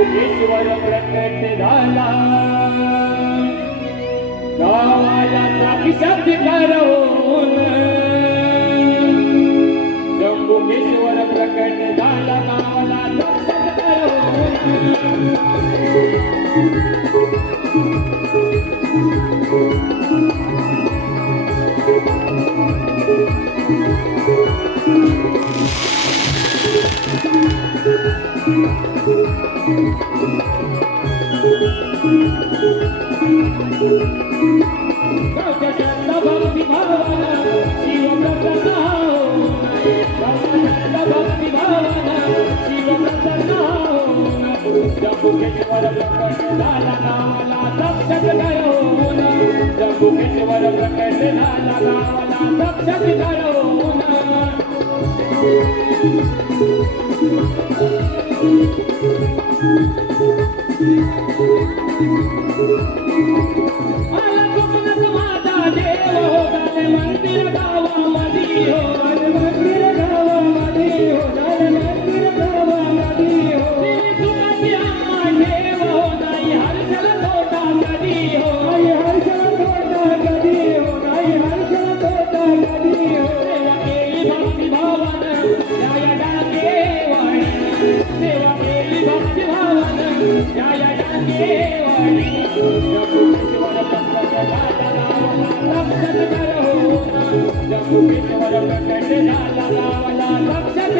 ईश्वर प्रकट झाला गावाला साक्षात करवून शंभुकेश्वर प्रकट झाला गावाला साक्षात करवून भक्ती भावना शिव शंभुकेश्वर प्रकट झाला गावाला साक्षात करवून शंभुकेश्वर प्रकट झाला गावाला साक्षात करवून आला कोकणात माझा देव हो झाले मंदिर गावामध्ये हो झाले मंदिर गावामध्ये हो झाले मंदिर गावामध्ये हो देवी तुकाची आम्हा ठेव हो नाही हर्षल तोटा कधी हो नाही हर्षल तोटा कधी हो नाही हर्षल तोटा कधी हो सेवा केली भक्ती भावन या डाके वाणी सेवा केली भक्ती भावन या डाके वाणी शंभुकेश्वर प्रकट झाला गावाला साक्षात करवून शंभुकेश्वर प्रकट झाला गावाला साक्षात